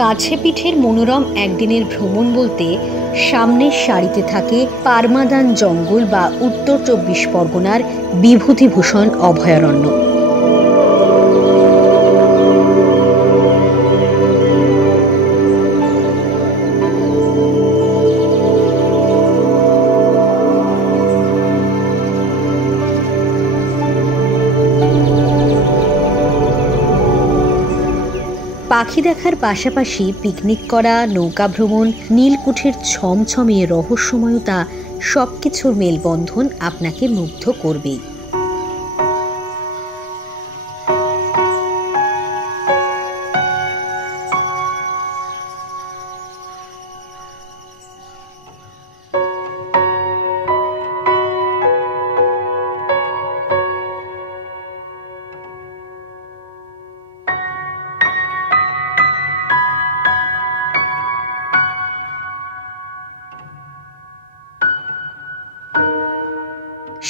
কাছে পিঠের মনোরম একদিনের ভ্রমণ বলতে সামনের সারিতে থাকে পারমাদান জঙ্গল বা উত্তর ২৪ পরগনার বিভূতিভূষণ অভয়ারণ্য। পাখি দেখার পাশাপাশি পিকনিক করা, নৌকা ভ্রমণ, নীলকুঠির ছমছমে রহস্যময়তা সবকিছুর মেলবন্ধন আপনাকে মুগ্ধ করবেই।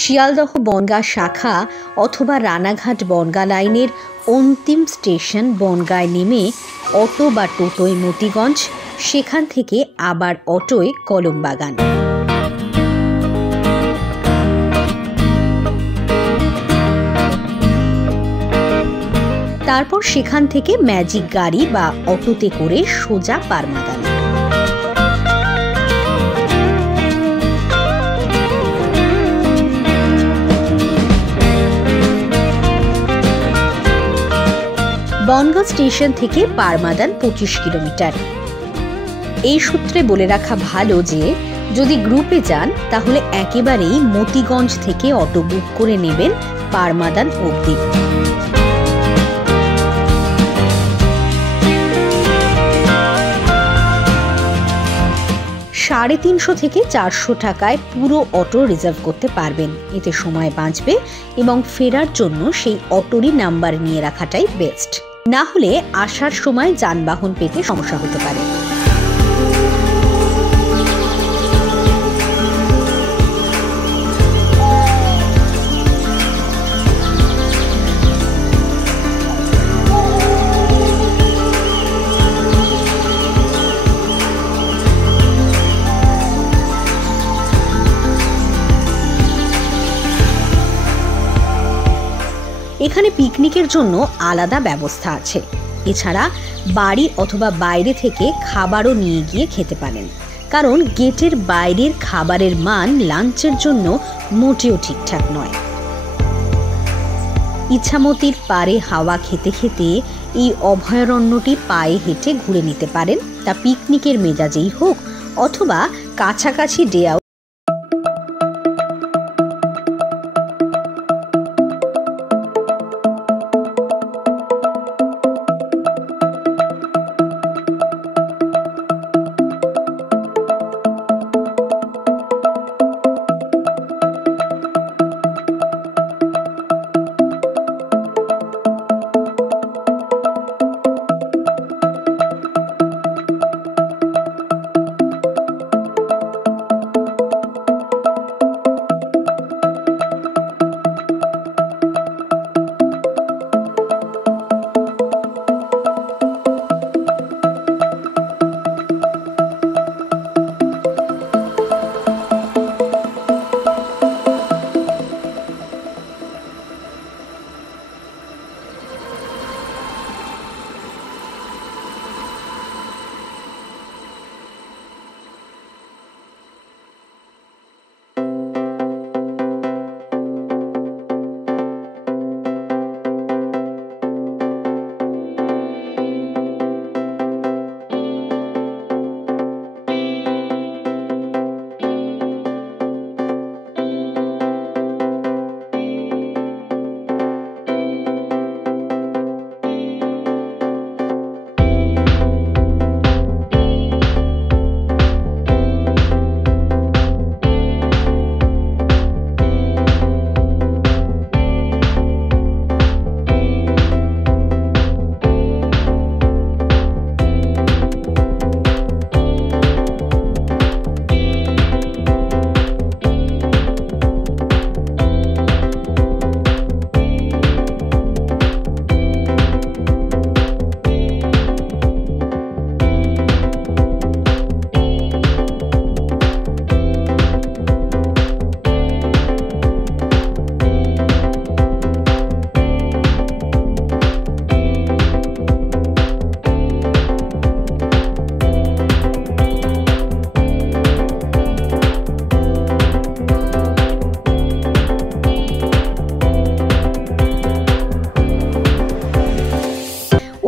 শিয়ালদহ বনগাঁ শাখা অথবা রানাঘাট বনগাঁ লাইনের অন্তিম স্টেশন বনগাঁয় নেমে অটো বা টোটোয় মতিগঞ্জ, সেখান থেকে আবার অটোয় কলমবাগান। তারপর সেখান থেকে ম্যাজিক গাড়ি বা অটোতে করে সোজা পারমাদান। বনগাঁ স্টেশন থেকে পারমাদান ২৫ কিলোমিটার। এই সূত্রে বলে রাখা ভালো যে যদি গ্রুপে যান তাহলে একেবারেই মতিগঞ্জ থেকে অটো বুক করে নেবেন পারমাদান অবধি। ৩৫০ থেকে ৪০০ টাকায় পুরো অটো রিজার্ভ করতে পারবেন। এতে সময় বাঁচবে এবং ফেরার জন্য সেই অটোরই নাম্বার নিয়ে রাখাটাই বেস্ট। না হলে আসার সময় যানবাহন পেতে সমস্যা হতে পারে। এখানে পিকনিকের জন্য আলাদা ব্যবস্থা আছে। এছাড়া বাড়ি অথবা বাইরে থেকে খাবারও নিয়ে গিয়ে খেতে পারেন, কারণ গেটের বাইরের খাবারের মান লাঞ্চের জন্য মোটেও ঠিকঠাক নয়। ইছামতির পারে হাওয়া খেতে খেতে এই অভয়ারণ্যটি পায়ে হেঁটে ঘুরে নিতে পারেন, তা পিকনিকের মেজাজেই হোক অথবা কাছাকাছি ডে আউট।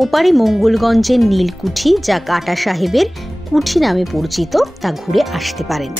ওপারে মঙ্গলগঞ্জের নীলকুঠি, যা কাটা সাহেবের কুঠি নামে পরিচিত, তা ঘুরে আসতে পারেন।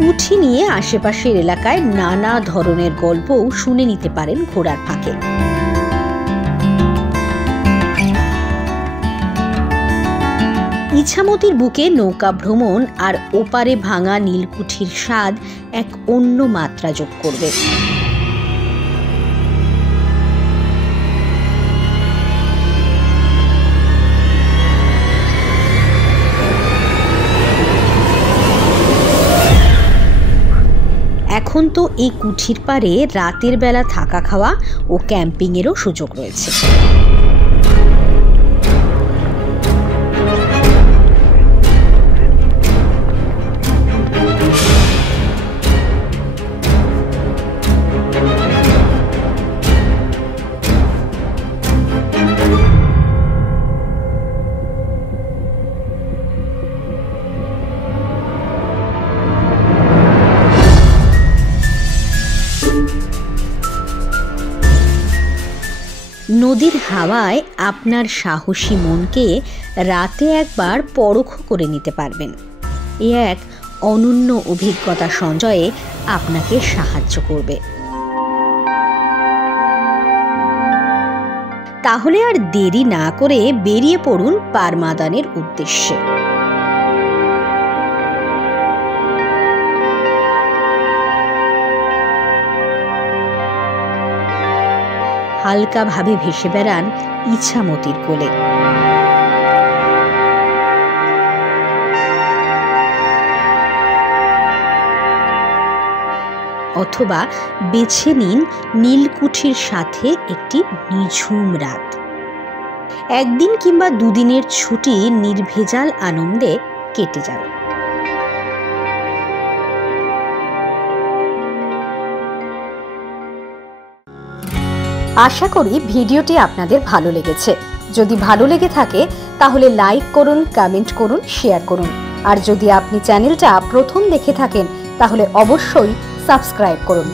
কুঠি নিয়ে আশেপাশের এলাকায় নানা ধরনের গল্পও শুনে নিতে পারেন ঘোড়ার ফাঁকে। ইছামতির বুকে নৌকা ভ্রমণ আর ওপারে ভাঙা নীলকুঠির স্বাদ এক অন্য মাত্রা যোগ করবে। এখন তো এই কুঠির পাড়ে রাতের বেলা থাকা খাওয়া ও ক্যাম্পিংয়েরও সুযোগ রয়েছে। নদীর হাওয়ায় আপনার সাহসী মনকে রাতে একবার পরখ করে নিতে পারবেন। এ এক অনন্য অভিজ্ঞতা সঞ্চয়ে আপনাকে সাহায্য করবে। তাহলে আর দেরি না করে বেরিয়ে পড়ুন পারমাদানের উদ্দেশ্যে। হালকাভাবে ভেসে বেড়ান ইছামতির কোলে। অথবা বেছে নিন নীলকুঠির সাথে একটি নিঝুম রাত। একদিন কিংবা দুদিনের ছুটি নির্ভেজাল আনন্দে কেটে যাবে। আশা করি ভিডিওটি আপনাদের ভালো লেগেছে। যদি ভালো লেগে থাকে তাহলে লাইক করুন, কমেন্ট করুন, শেয়ার করুন। আর যদি আপনি চ্যানেলটা প্রথম দেখে থাকেন তাহলে অবশ্যই সাবস্ক্রাইব করুন।